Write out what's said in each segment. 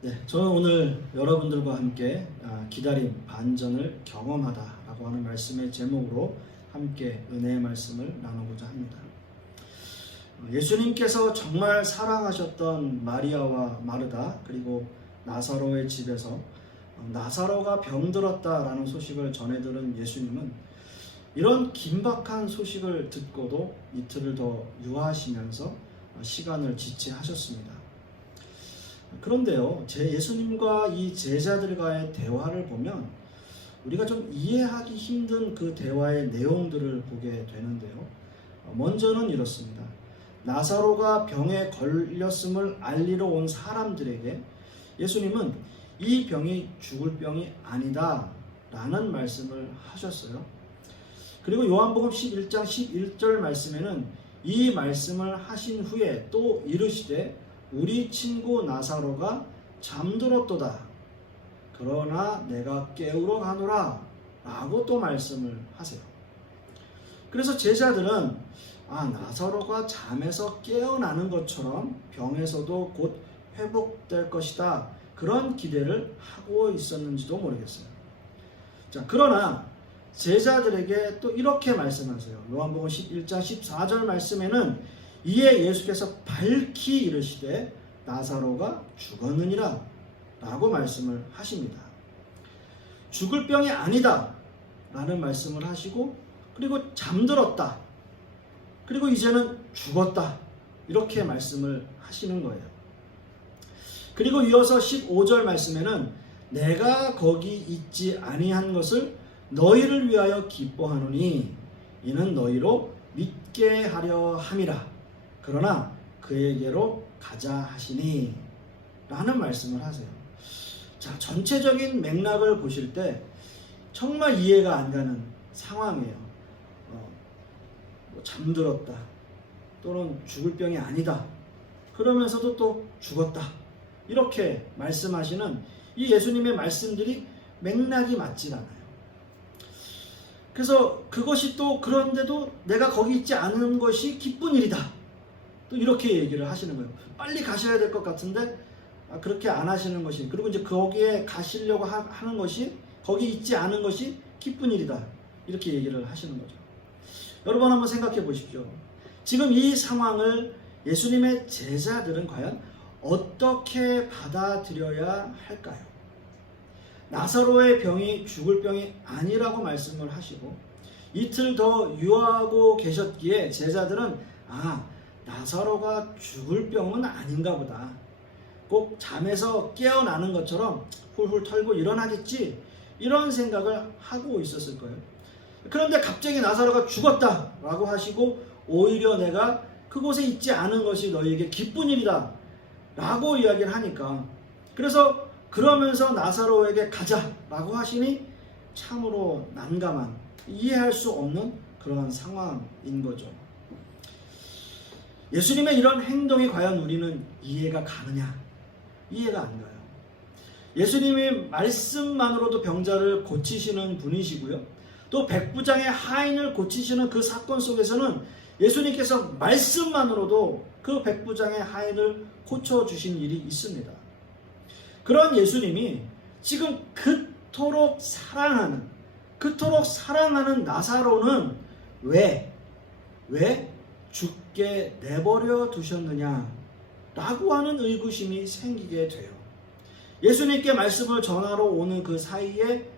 네, 저는 오늘 여러분들과 함께 기다림, 반전을 경험하다라고 하는 말씀의 제목으로 함께 은혜의 말씀을 나누고자 합니다. 예수님께서 정말 사랑하셨던 마리아와 마르다 그리고 나사로의 집에서 나사로가 병들었다라는 소식을 전해들은 예수님은 이런 긴박한 소식을 듣고도 이틀을 더 유하시면서 시간을 지체하셨습니다. 그런데요, 예수님과 이 제자들과의 대화를 보면 우리가 좀 이해하기 힘든 그 대화의 내용들을 보게 되는데요. 먼저는 이렇습니다. 나사로가 병에 걸렸음을 알리러 온 사람들에게 예수님은 이 병이 죽을 병이 아니다 라는 말씀을 하셨어요. 그리고 요한복음 11장 11절 말씀에는 이 말씀을 하신 후에 또 이르시되 우리 친구 나사로가 잠들었도다. 그러나 내가 깨우러 가노라 라고 또 말씀을 하세요. 그래서 제자들은 나사로가 잠에서 깨어나는 것처럼 병에서도 곧 회복될 것이다. 그런 기대를 하고 있었는지도 모르겠어요. 자, 그러나 제자들에게 또 이렇게 말씀하세요. 요한복음 11장 14절 말씀에는 이에 예수께서 밝히 이르시되 나사로가 죽었느니라 라고 말씀을 하십니다. 죽을 병이 아니다 라는 말씀을 하시고 그리고 잠들었다 그리고 이제는 죽었다 이렇게 말씀을 하시는 거예요. 그리고 이어서 15절 말씀에는 내가 거기 있지 아니한 것을 너희를 위하여 기뻐하노니 이는 너희로 믿게 하려 함이라. 그러나 그에게로 가자 하시니 라는 말씀을 하세요. 자, 전체적인 맥락을 보실 때 정말 이해가 안 가는 상황이에요. 잠들었다 또는 죽을 병이 아니다 그러면서도 또 죽었다 이렇게 말씀하시는 이 예수님의 말씀들이 맥락이 맞질 않아요. 그래서 그것이 또 그런데도 내가 거기 있지 않은 것이 기쁜 일이다 또 이렇게 얘기를 하시는 거예요. 빨리 가셔야 될 것 같은데 그렇게 안 하시는 것이, 그리고 이제 거기에 가시려고 하는 것이, 거기 있지 않은 것이 기쁜 일이다 이렇게 얘기를 하시는 거죠. 여러분 한번 생각해 보십시오. 지금 이 상황을 예수님의 제자들은 과연 어떻게 받아들여야 할까요? 나사로의 병이 죽을 병이 아니라고 말씀을 하시고 이틀 더 유하고 계셨기에 제자들은 나사로가 죽을 병은 아닌가 보다. 꼭 잠에서 깨어나는 것처럼 훌훌 털고 일어나겠지. 이런 생각을 하고 있었을 거예요. 그런데 갑자기 나사로가 죽었다 라고 하시고 오히려 내가 그곳에 있지 않은 것이 너희에게 기쁜 일이다 라고 이야기를 하니까 그래서 그러면서 나사로에게 가자 라고 하시니 참으로 난감한 이해할 수 없는 그런 상황인 거죠. 예수님의 이런 행동이 과연 우리는 이해가 가느냐? 이해가 안 가요. 예수님이 말씀만으로도 병자를 고치시는 분이시고요. 또 백부장의 하인을 고치시는 그 사건 속에서는 예수님께서 말씀만으로도 그 백부장의 하인을 고쳐주신 일이 있습니다. 그런 예수님이 지금 그토록 사랑하는 나사로는 왜 죽게 내버려 두셨느냐 라고 하는 의구심이 생기게 돼요. 예수님께 말씀을 전하러 오는 그 사이에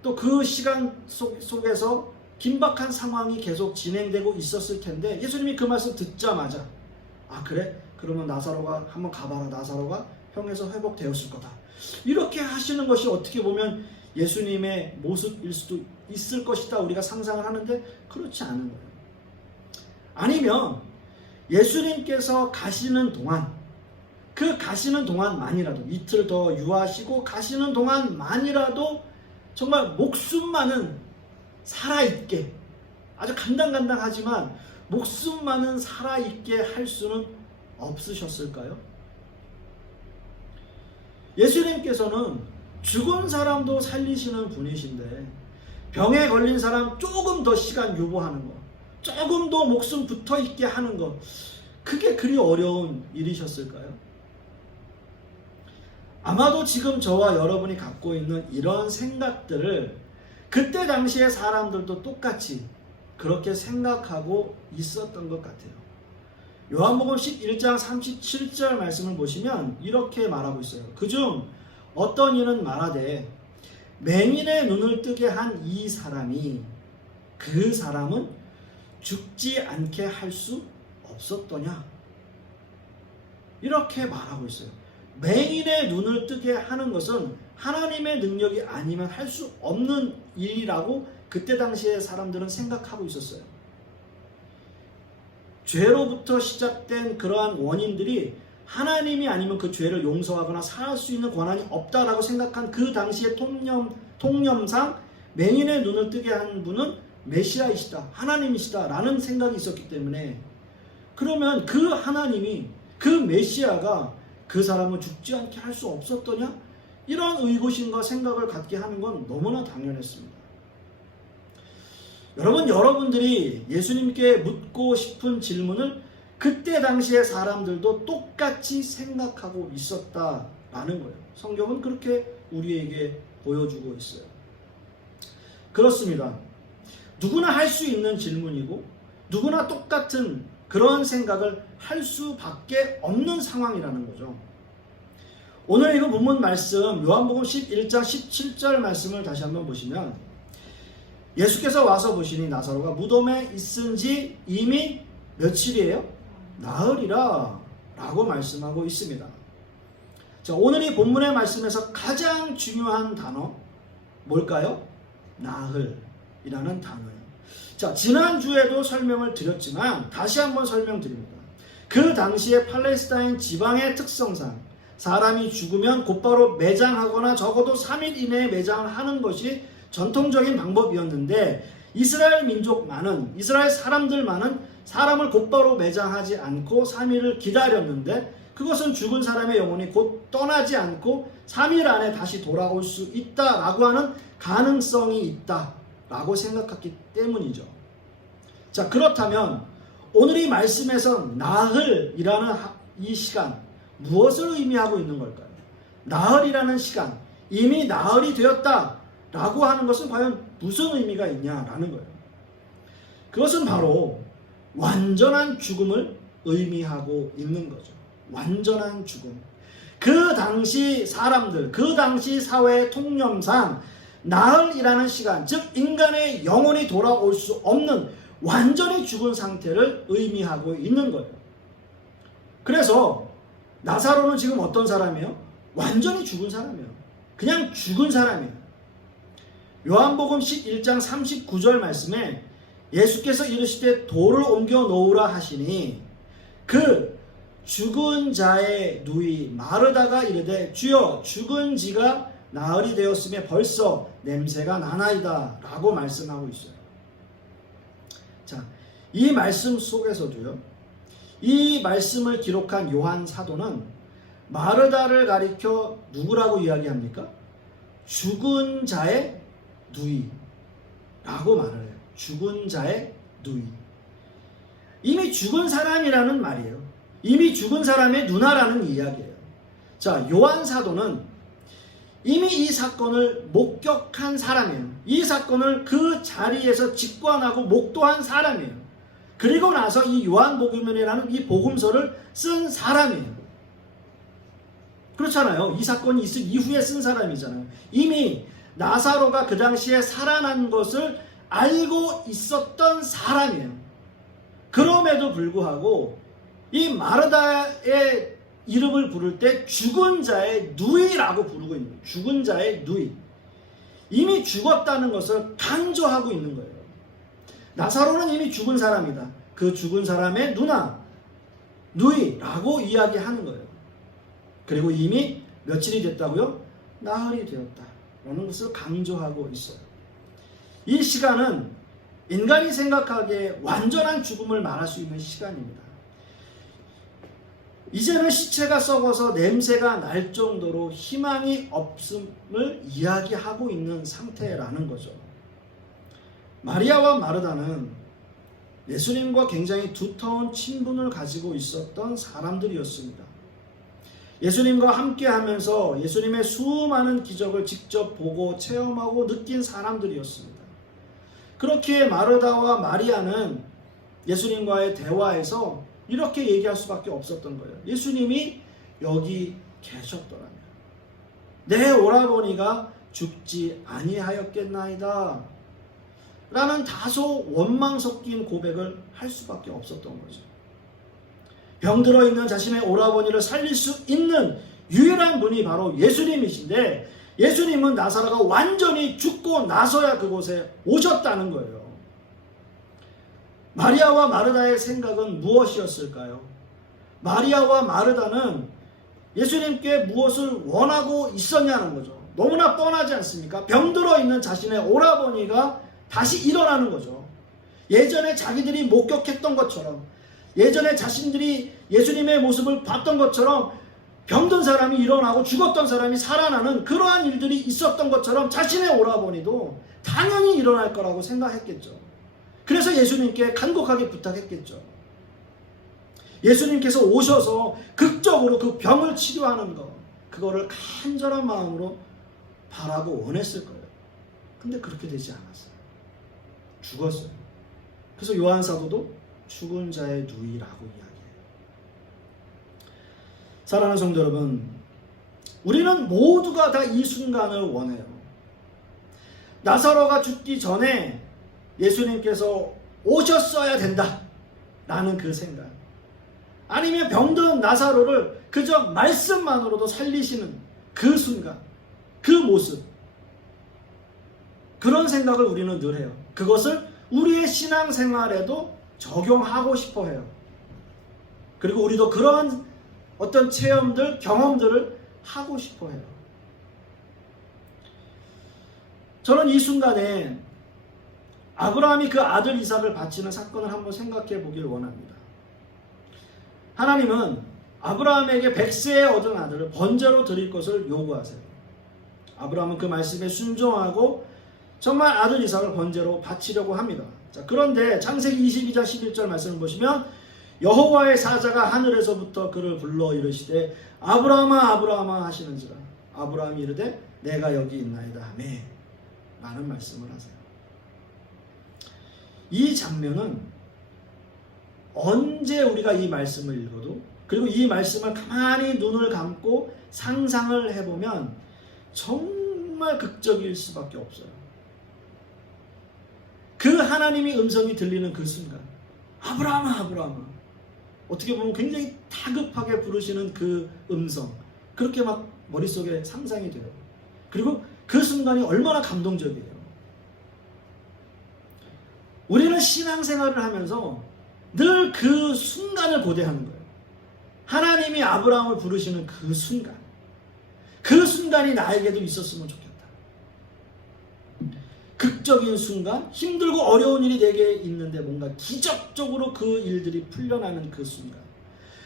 또 그 시간 속에서 긴박한 상황이 계속 진행되고 있었을 텐데 예수님이 그 말씀 듣자마자 그래? 그러면 나사로가 한번 가봐라. 나사로가 병에서 회복되었을 거다. 이렇게 하시는 것이 어떻게 보면 예수님의 모습일 수도 있을 것이다 우리가 상상을 하는데 그렇지 않은 거예요. 아니면 예수님께서 가시는 동안 그 가시는 동안만이라도 이틀 더 유하시고 가시는 동안만이라도 정말 목숨만은 살아있게 아주 간당간당하지만 목숨만은 살아있게 할 수는 없으셨을까요? 예수님께서는 죽은 사람도 살리시는 분이신데 병에 걸린 사람 조금 더 시간 유보하는 것, 조금 더 목숨 붙어있게 하는 것, 그게 그리 어려운 일이셨을까요? 아마도 지금 저와 여러분이 갖고 있는 이런 생각들을 그때 당시의 사람들도 똑같이 그렇게 생각하고 있었던 것 같아요. 요한복음 11장 37절 말씀을 보시면 이렇게 말하고 있어요. 그중 어떤 이는 말하되 맹인의 눈을 뜨게 한 이 사람이 그 사람은 죽지 않게 할 수 없었더냐? 이렇게 말하고 있어요. 맹인의 눈을 뜨게 하는 것은 하나님의 능력이 아니면 할 수 없는 일이라고 그때 당시에 사람들은 생각하고 있었어요. 죄로부터 시작된 그러한 원인들이 하나님이 아니면 그 죄를 용서하거나 사할 수 있는 권한이 없다라고 생각한 그 당시의 통념상 맹인의 눈을 뜨게 한 분은 메시아이시다, 하나님이시다 라는 생각이 있었기 때문에, 그러면 그 하나님이, 그 메시아가 그 사람을 죽지 않게 할 수 없었더냐? 이런 의구심과 생각을 갖게 하는 건 너무나 당연했습니다. 여러분들이 예수님께 묻고 싶은 질문을 그때 당시의 사람들도 똑같이 생각하고 있었다라는 거예요. 성경은 그렇게 우리에게 보여주고 있어요. 그렇습니다. 누구나 할 수 있는 질문이고 누구나 똑같은 그런 생각을 할 수밖에 없는 상황이라는 거죠. 오늘 이거 본문 말씀 요한복음 11장 17절 말씀을 다시 한번 보시면, 예수께서 와서 보시니 나사로가 무덤에 있은 지 이미 며칠이에요? 나흘이라 라고 말씀하고 있습니다. 자, 오늘 이 본문의 말씀에서 가장 중요한 단어 뭘까요? 나흘이라는 단어예요. 자, 지난주에도 설명을 드렸지만 다시 한번 설명드립니다. 그 당시에 팔레스타인 지방의 특성상 사람이 죽으면 곧바로 매장하거나 적어도 3일 이내에 매장을 하는 것이 전통적인 방법이었는데, 이스라엘 민족만은, 이스라엘 사람들만은 사람을 곧바로 매장하지 않고 3일을 기다렸는데, 그것은 죽은 사람의 영혼이 곧 떠나지 않고 3일 안에 다시 돌아올 수 있다라고 하는 가능성이 있다라고 생각했기 때문이죠. 자, 그렇다면 오늘 이 말씀에서 나흘이라는 이 시간, 무엇을 의미하고 있는 걸까요? 나흘이라는 시간, 이미 나흘이 되었다 라고 하는 것은 과연 무슨 의미가 있냐라는 거예요. 그것은 바로 완전한 죽음을 의미하고 있는 거죠. 완전한 죽음. 그 당시 사람들, 그 당시 사회의 통념상 나흘이라는 시간, 즉 인간의 영혼이 돌아올 수 없는 완전히 죽은 상태를 의미하고 있는 거예요. 그래서 나사로는 지금 어떤 사람이에요? 완전히 죽은 사람이에요. 그냥 죽은 사람이에요. 요한복음 11장 39절 말씀에 예수께서 이르시되 돌을 옮겨 놓으라 하시니 그 죽은 자의 누이 마르다가 이르되 주여 죽은 지가 나흘이 되었음에 벌써 냄새가 나나이다 라고 말씀하고 있어요. 자, 이 말씀 속에서도요, 이 말씀을 기록한 요한 사도는 마르다를 가리켜 누구라고 이야기합니까? 죽은 자의 누이라고 말을 해요. 죽은 자의 누이. 이미 죽은 사람이라는 말이에요. 이미 죽은 사람의 누나라는 이야기예요. 자, 요한 사도는 이미 이 사건을 목격한 사람이에요. 이 사건을 그 자리에서 직관하고 목도한 사람이에요. 그리고 나서 이 요한복음이라는 이 복음서를 쓴 사람이에요. 그렇잖아요. 이 사건이 있은 이후에 쓴 사람이잖아요. 이미 나사로가 그 당시에 살아난 것을 알고 있었던 사람이에요. 그럼에도 불구하고 이 마르다의 이름을 부를 때 죽은 자의 누이라고 부르고 있는 거예요. 죽은 자의 누이. 이미 죽었다는 것을 강조하고 있는 거예요. 나사로는 이미 죽은 사람이다. 그 죽은 사람의 누나, 누이라고 이야기하는 거예요. 그리고 이미 며칠이 됐다고요? 나흘이 되었다 라는 것을 강조하고 있어요. 이 시간은 인간이 생각하기에 완전한 죽음을 말할 수 있는 시간입니다. 이제는 시체가 썩어서 냄새가 날 정도로 희망이 없음을 이야기하고 있는 상태라는 거죠. 마리아와 마르다는 예수님과 굉장히 두터운 친분을 가지고 있었던 사람들이었습니다. 예수님과 함께 하면서 예수님의 수많은 기적을 직접 보고 체험하고 느낀 사람들이었습니다. 그렇기에 마르다와 마리아는 예수님과의 대화에서 이렇게 얘기할 수밖에 없었던 거예요. 예수님이 여기 계셨더라면 내 오라버니가 죽지 아니하였겠나이다 라는 다소 원망 섞인 고백을 할 수밖에 없었던 거죠. 병들어 있는 자신의 오라버니를 살릴 수 있는 유일한 분이 바로 예수님이신데, 예수님은 나사로가 완전히 죽고 나서야 그곳에 오셨다는 거예요. 마리아와 마르다의 생각은 무엇이었을까요? 마리아와 마르다는 예수님께 무엇을 원하고 있었냐는 거죠. 너무나 뻔하지 않습니까? 병들어 있는 자신의 오라버니가 다시 일어나는 거죠. 예전에 자기들이 목격했던 것처럼, 예전에 자신들이 예수님의 모습을 봤던 것처럼 병든 사람이 일어나고 죽었던 사람이 살아나는 그러한 일들이 있었던 것처럼 자신의 오라버니도 당연히 일어날 거라고 생각했겠죠. 그래서 예수님께 간곡하게 부탁했겠죠. 예수님께서 오셔서 극적으로 그 병을 치료하는 것, 그거를 간절한 마음으로 바라고 원했을 거예요. 근데 그렇게 되지 않았어요. 죽었어요. 그래서 요한 사도도 죽은 자의 누이라고 이야기해요. 사랑하는 성도 여러분, 우리는 모두가 다 이 순간을 원해요. 나사로가 죽기 전에 예수님께서 오셨어야 된다 라는 그 생각, 아니면 병든 나사로를 그저 말씀만으로도 살리시는 그 순간, 그 모습, 그런 생각을 우리는 늘 해요. 그것을 우리의 신앙생활에도 적용하고 싶어 해요. 그리고 우리도 그러한 어떤 체험들, 경험들을 하고 싶어 해요. 저는 이 순간에 아브라함이 그 아들 이삭을 바치는 사건을 한번 생각해 보길 원합니다. 하나님은 아브라함에게 100세에 얻은 아들을 번제로 드릴 것을 요구하세요. 아브라함은 그 말씀에 순종하고 정말 아들 이삭을 번제로 바치려고 합니다. 자, 그런데 창세기 22장 11절 말씀을 보시면 여호와의 사자가 하늘에서부터 그를 불러 이르시되 아브라함아 아브라함아 하시는지라 아브라함이 이르되 내가 여기 있나이다 하매 라는 말씀을 하세요. 이 장면은 언제 우리가 이 말씀을 읽어도, 그리고 이 말씀을 가만히 눈을 감고 상상을 해보면 정말 극적일 수밖에 없어요. 그 하나님의 음성이 들리는 그 순간, 아브라함아 아브라함아, 어떻게 보면 굉장히 다급하게 부르시는 그 음성, 그렇게 막 머릿속에 상상이 돼요. 그리고 그 순간이 얼마나 감동적이에요. 우리는 신앙생활을 하면서 늘 그 순간을 고대하는 거예요. 하나님이 아브라함을 부르시는 그 순간, 그 순간이 나에게도 있었으면 좋겠다. 극적인 순간, 힘들고 어려운 일이 내게 있는데 뭔가 기적적으로 그 일들이 풀려나는 그 순간,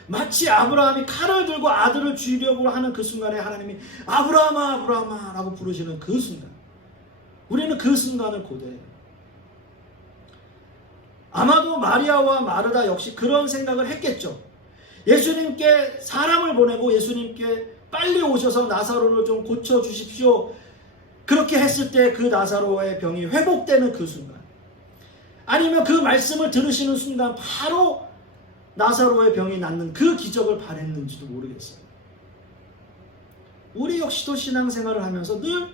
마치 아브라함이 칼을 들고 아들을 죽이려고 하는 그 순간에 하나님이 아브라함아 아브라함아 라고 부르시는 그 순간, 우리는 그 순간을 고대해요. 아마도 마리아와 마르다 역시 그런 생각을 했겠죠. 예수님께 사람을 보내고 예수님께 빨리 오셔서 나사로를 좀 고쳐주십시오, 그렇게 했을 때 그 나사로의 병이 회복되는 그 순간, 아니면 그 말씀을 들으시는 순간 바로 나사로의 병이 낫는 그 기적을 바랬는지도 모르겠어요. 우리 역시도 신앙생활을 하면서 늘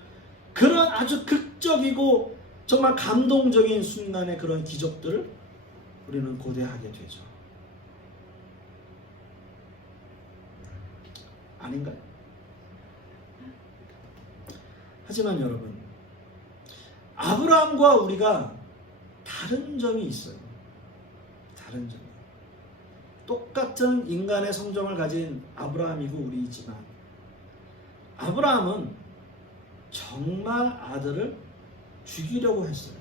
그런 아주 극적이고 정말 감동적인 순간의 그런 기적들을 우리는 고대하게 되죠. 아닌가요? 하지만 여러분, 아브라함과 우리가 다른 점이 있어요. 다른 점이. 똑같은 인간의 성정을 가진 아브라함이고 우리이지만, 아브라함은 정말 아들을 죽이려고 했어요.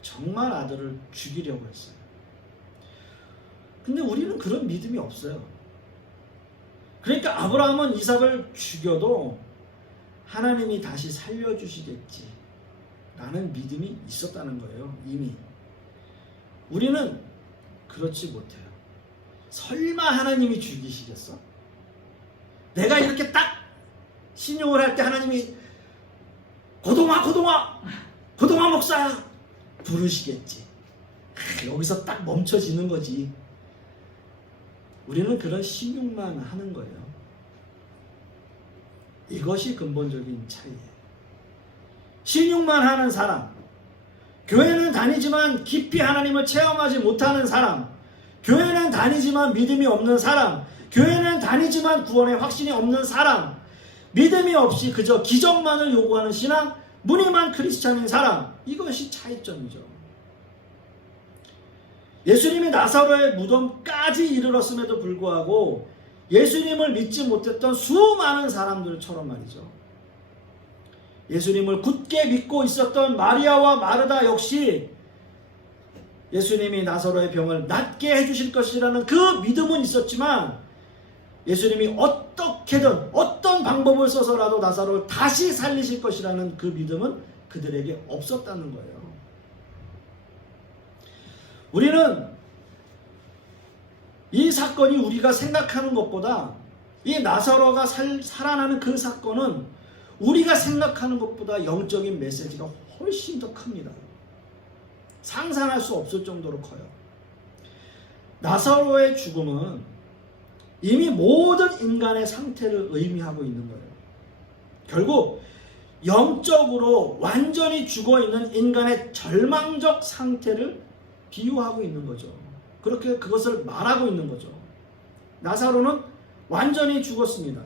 정말 아들을 죽이려고 했어요. 근데 우리는 그런 믿음이 없어요. 그러니까 아브라함은 이삭을 죽여도 하나님이 다시 살려주시겠지 라는 믿음이 있었다는 거예요. 이미. 우리는 그렇지 못해요. 설마 하나님이 죽이시겠어? 내가 이렇게 딱 신용을 할 때 하나님이 고동아 목사야 부르시겠지. 여기서 딱 멈춰지는 거지. 우리는 그런 신용만 하는 거예요. 이것이 근본적인 차이예요. 신용만 하는 사람, 교회는 다니지만 깊이 하나님을 체험하지 못하는 사람, 교회는 다니지만 믿음이 없는 사람, 교회는 다니지만 구원의 확신이 없는 사람, 믿음이 없이 그저 기적만을 요구하는 신앙, 무늬만 크리스찬인 사람, 이것이 차이점이죠. 예수님이 나사로의 무덤까지 이르렀음에도 불구하고 예수님을 믿지 못했던 수많은 사람들처럼 말이죠. 예수님을 굳게 믿고 있었던 마리아와 마르다 역시 예수님이 나사로의 병을 낫게 해주실 것이라는 그 믿음은 있었지만 예수님이 어떻게든 어떤 방법을 써서라도 나사로를 다시 살리실 것이라는 그 믿음은 그들에게 없었다는 거예요. 우리는 이 사건이 우리가 생각하는 것보다 이 나사로가 살아나는 그 사건은 우리가 생각하는 것보다 영적인 메시지가 훨씬 더 큽니다. 상상할 수 없을 정도로 커요. 나사로의 죽음은 이미 모든 인간의 상태를 의미하고 있는 거예요. 결국 영적으로 완전히 죽어있는 인간의 절망적 상태를 비유하고 있는 거죠. 그렇게 그것을 말하고 있는 거죠. 나사로는 완전히 죽었습니다.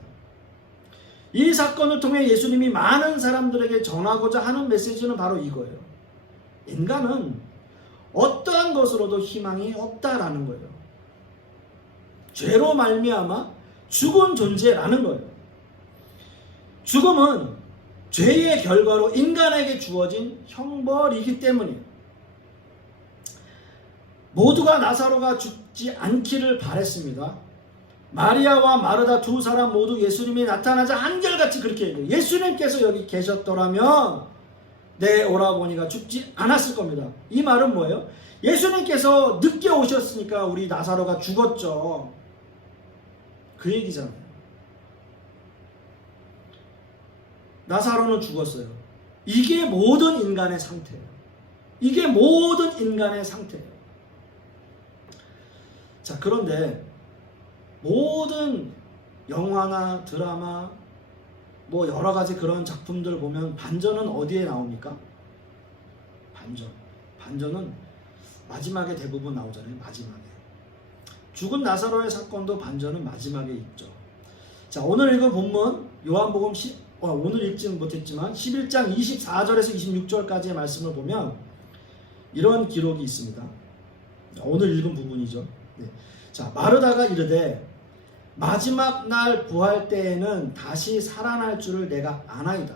이 사건을 통해 예수님이 많은 사람들에게 전하고자 하는 메시지는 바로 이거예요. 인간은 어떠한 것으로도 희망이 없다라는 거예요. 죄로 말미암아 죽은 존재라는 거예요. 죽음은 죄의 결과로 인간에게 주어진 형벌이기 때문이에요. 모두가 나사로가 죽지 않기를 바랬습니다. 마리아와 마르다 두 사람 모두 예수님이 나타나자 한결같이 그렇게 얘기해요. 예수님께서 여기 계셨더라면 내 오라버니가 죽지 않았을 겁니다. 이 말은 뭐예요? 예수님께서 늦게 오셨으니까 우리 나사로가 죽었죠. 그 얘기잖아요. 나사로는 죽었어요. 이게 모든 인간의 상태예요. 이게 모든 인간의 상태예요. 자, 그런데 모든 영화나 드라마 뭐 여러 가지 그런 작품들 보면 반전은 어디에 나옵니까? 반전은 마지막에 대부분 나오잖아요. 마지막에. 죽은 나사로의 사건도 반전은 마지막에 있죠. 자, 오늘 읽은 본문 요한복음 오늘 읽지는 못했지만 11장 24절에서 26절까지의 말씀을 보면 이런 기록이 있습니다. 오늘 읽은 부분이죠. 네. 자, 마르다가 이르되 마지막 날 부활 때에는 다시 살아날 줄을 내가 아나이다.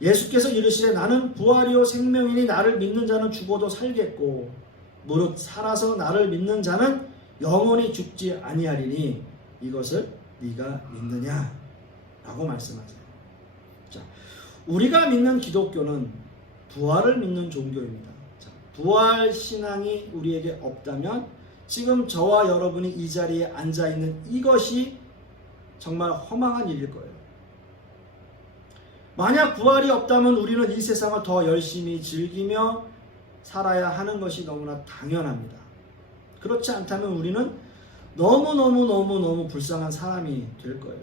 예수께서 이르시되 나는 부활이요 생명이니 나를 믿는 자는 죽어도 살겠고 무릇 살아서 나를 믿는 자는 영원히 죽지 아니하리니 이것을 네가 믿느냐? 라고 말씀하세요. 자, 우리가 믿는 기독교는 부활을 믿는 종교입니다. 자, 부활 신앙이 우리에게 없다면 지금 저와 여러분이 이 자리에 앉아있는 이것이 정말 허망한 일일 거예요. 만약 부활이 없다면 우리는 이 세상을 더 열심히 즐기며 살아야 하는 것이 너무나 당연합니다. 그렇지 않다면 우리는 너무너무 불쌍한 사람이 될 거예요.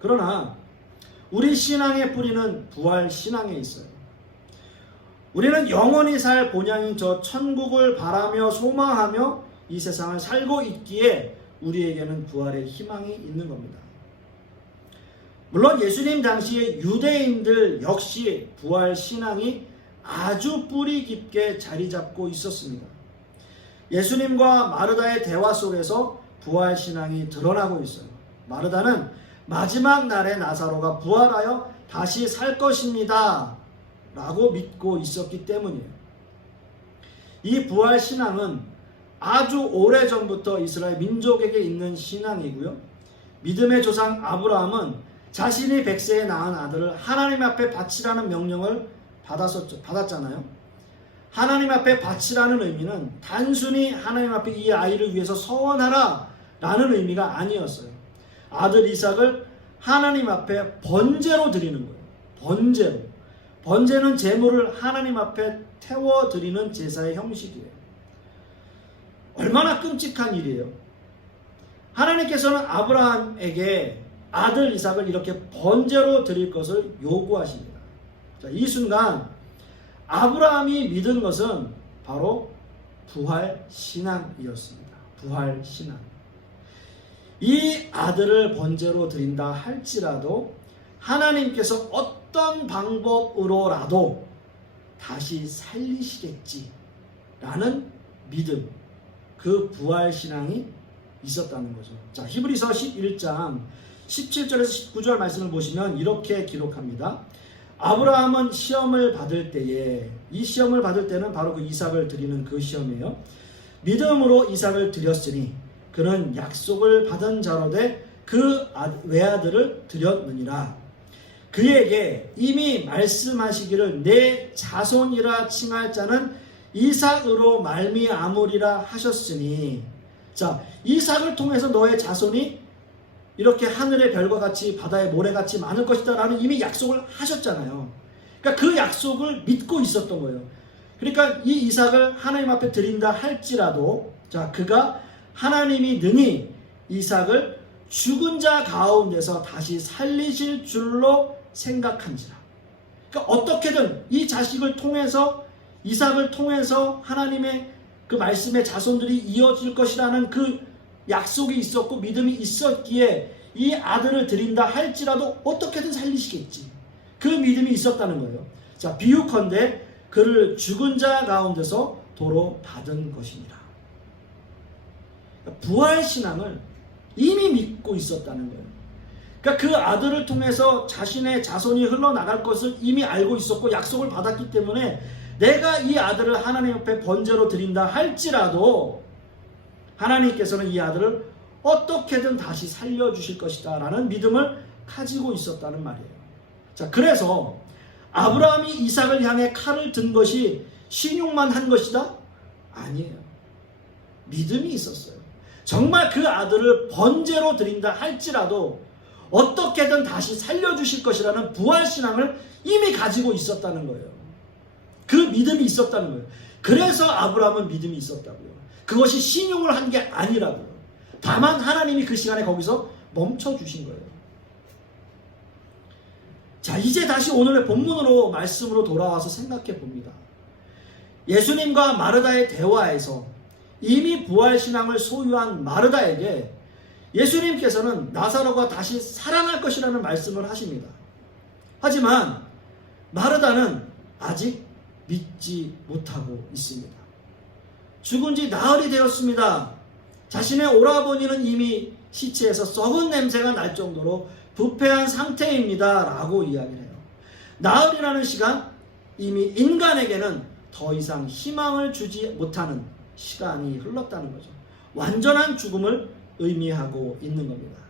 그러나 우리 신앙의 뿌리는 부활 신앙에 있어요. 우리는 영원히 살 본향인 저 천국을 바라며 소망하며 이 세상을 살고 있기에 우리에게는 부활의 희망이 있는 겁니다. 물론 예수님 당시에 유대인들 역시 부활 신앙이 아주 뿌리 깊게 자리 잡고 있었습니다. 예수님과 마르다의 대화 속에서 부활 신앙이 드러나고 있어요. 마르다는 마지막 날에 나사로가 부활하여 다시 살 것입니다 라고 믿고 있었기 때문이에요. 이 부활 신앙은 아주 오래전부터 이스라엘 민족에게 있는 신앙이고요. 믿음의 조상 아브라함은 자신이 100세에 낳은 아들을 하나님 앞에 바치라는 명령을 받았잖아요. 하나님 앞에 바치라는 의미는 단순히 하나님 앞에 이 아이를 위해서 서원하라 라는 의미가 아니었어요. 아들 이삭을 하나님 앞에 번제로 드리는 거예요. 번제로. 번제는 제물을 하나님 앞에 태워 드리는 제사의 형식이에요. 얼마나 끔찍한 일이에요. 하나님께서는 아브라함에게 아들 이삭을 이렇게 번제로 드릴 것을 요구하십니다. 자, 이 순간 아브라함이 믿은 것은 바로 부활신앙이었습니다. 부활신앙. 이 아들을 번제로 드린다 할지라도 하나님께서 어떤 방법으로라도 다시 살리시겠지라는 믿음, 그 부활신앙이 있었다는 거죠. 자, 히브리서 11장 17절에서 19절 말씀을 보시면 이렇게 기록합니다. 아브라함은 시험을 받을 때에, 이 시험을 받을 때는 바로 그 이삭을 드리는 그 시험이에요. 믿음으로 이삭을 드렸으니 그는 약속을 받은 자로 돼 그 외아들을 드렸느니라. 그에게 이미 말씀하시기를 내 자손이라 칭할 자는 이삭으로 말미암으리라 하셨으니, 자, 이삭을 통해서 너의 자손이 이렇게 하늘의 별과 같이 바다의 모래같이 많을 것이다 라는 이미 약속을 하셨잖아요. 그러니까 그 약속을 믿고 있었던 거예요. 그러니까 이 이삭을 하나님 앞에 드린다 할지라도, 자, 그가 하나님이 능히 이삭을 죽은 자 가운데서 다시 살리실 줄로 생각한지라. 그러니까 어떻게든 이 자식을 통해서, 이삭을 통해서 하나님의 그 말씀의 자손들이 이어질 것이라는 그 약속이 있었고 믿음이 있었기에 이 아들을 드린다 할지라도 어떻게든 살리시겠지. 그 믿음이 있었다는 거예요. 자, 비유컨대 그를 죽은 자 가운데서 도로 받은 것이니라. 부활신앙을 이미 믿고 있었다는 거예요. 그러니까 그 아들을 통해서 자신의 자손이 흘러나갈 것을 이미 알고 있었고 약속을 받았기 때문에 내가 이 아들을 하나님 옆에 번제로 드린다 할지라도 하나님께서는 이 아들을 어떻게든 다시 살려주실 것이다 라는 믿음을 가지고 있었다는 말이에요. 자, 그래서 아브라함이 이삭을 향해 칼을 든 것이 신용만 한 것이다? 아니에요. 믿음이 있었어요. 정말 그 아들을 번제로 드린다 할지라도 어떻게든 다시 살려주실 것이라는 부활신앙을 이미 가지고 있었다는 거예요. 그 믿음이 있었다는 거예요. 그래서 아브라함은 믿음이 있었다고요. 그것이 신용을 한 게 아니라고요. 다만 하나님이 그 시간에 거기서 멈춰주신 거예요. 자, 이제 다시 오늘의 본문으로 말씀으로 돌아와서 생각해 봅니다. 예수님과 마르다의 대화에서 이미 부활신앙을 소유한 마르다에게 예수님께서는 나사로가 다시 살아날 것이라는 말씀을 하십니다. 하지만 마르다는 아직 믿지 못하고 있습니다. 죽은 지 나흘이 되었습니다. 자신의 오라버니는 이미 시체에서 썩은 냄새가 날 정도로 부패한 상태입니다 라고 이야기를 해요. 나흘이라는 시간, 이미 인간에게는 더 이상 희망을 주지 못하는 시간이 흘렀다는 거죠. 완전한 죽음을 의미하고 있는 겁니다.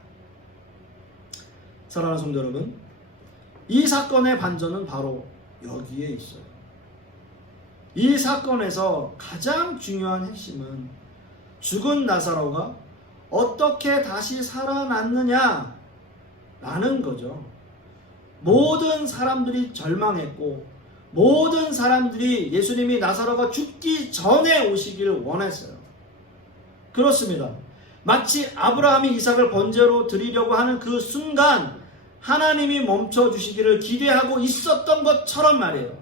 사랑하는 성도 여러분, 이 사건의 반전은 바로 여기에 있어요. 이 사건에서 가장 중요한 핵심은 죽은 나사로가 어떻게 다시 살아났느냐 라는 거죠. 모든 사람들이 절망했고 모든 사람들이 예수님이 나사로가 죽기 전에 오시기를 원했어요. 그렇습니다. 마치 아브라함이 이삭을 번제로 드리려고 하는 그 순간 하나님이 멈춰주시기를 기대하고 있었던 것처럼 말이에요.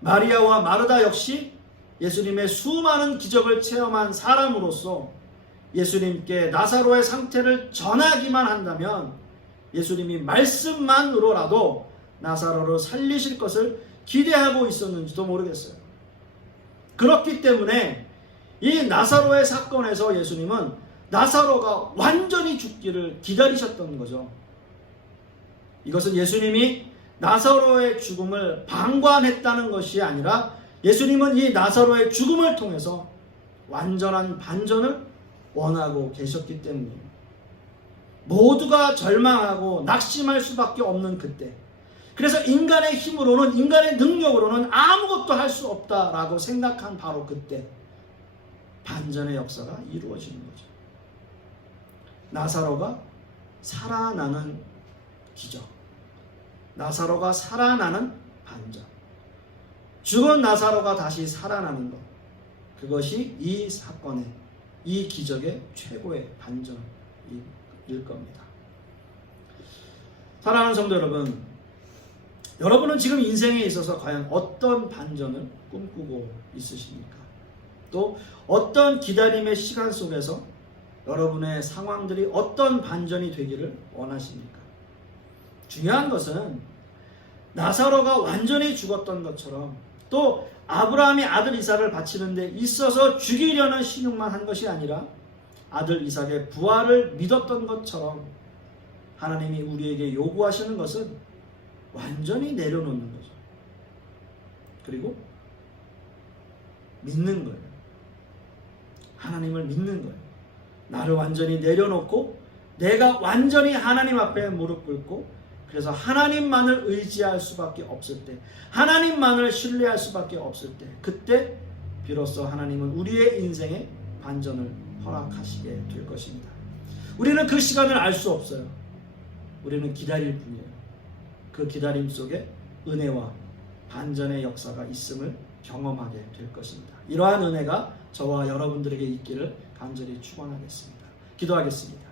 마리아와 마르다 역시 예수님의 수많은 기적을 체험한 사람으로서 예수님께 나사로의 상태를 전하기만 한다면 예수님이 말씀만으로라도 나사로를 살리실 것을 기대하고 있었는지도 모르겠어요. 그렇기 때문에 이 나사로의 사건에서 예수님은 나사로가 완전히 죽기를 기다리셨던 거죠. 이것은 예수님이 나사로의 죽음을 방관했다는 것이 아니라 예수님은 이 나사로의 죽음을 통해서 완전한 반전을 원하고 계셨기 때문이에요. 모두가 절망하고 낙심할 수밖에 없는 그때, 그래서 인간의 힘으로는, 인간의 능력으로는 아무것도 할 수 없다라고 생각한 바로 그때 반전의 역사가 이루어지는 거죠. 나사로가 살아나는 기적, 나사로가 살아나는 반전, 죽은 나사로가 다시 살아나는 것, 그것이 이 사건의, 이 기적의 최고의 반전일 겁니다. 사랑하는 성도 여러분, 여러분은 지금 인생에 있어서 과연 어떤 반전을 꿈꾸고 있으십니까? 또 어떤 기다림의 시간 속에서 여러분의 상황들이 어떤 반전이 되기를 원하십니까? 중요한 것은 나사로가 완전히 죽었던 것처럼, 또 아브라함이 아들 이삭을 바치는 데 있어서 죽이려는 신용만 한 것이 아니라 아들 이삭의 부활을 믿었던 것처럼 하나님이 우리에게 요구하시는 것은 완전히 내려놓는 거죠. 그리고 믿는 거예요. 하나님을 믿는 거예요. 나를 완전히 내려놓고 내가 완전히 하나님 앞에 무릎 꿇고, 그래서 하나님만을 의지할 수밖에 없을 때, 하나님만을 신뢰할 수밖에 없을 때, 그때 비로소 하나님은 우리의 인생에 반전을 허락하시게 될 것입니다. 우리는 그 시간을 알 수 없어요. 우리는 기다릴 뿐이에요. 그 기다림 속에 은혜와 반전의 역사가 있음을 경험하게 될 것입니다. 이러한 은혜가 저와 여러분들에게 있기를 간절히 축원하겠습니다. 기도하겠습니다.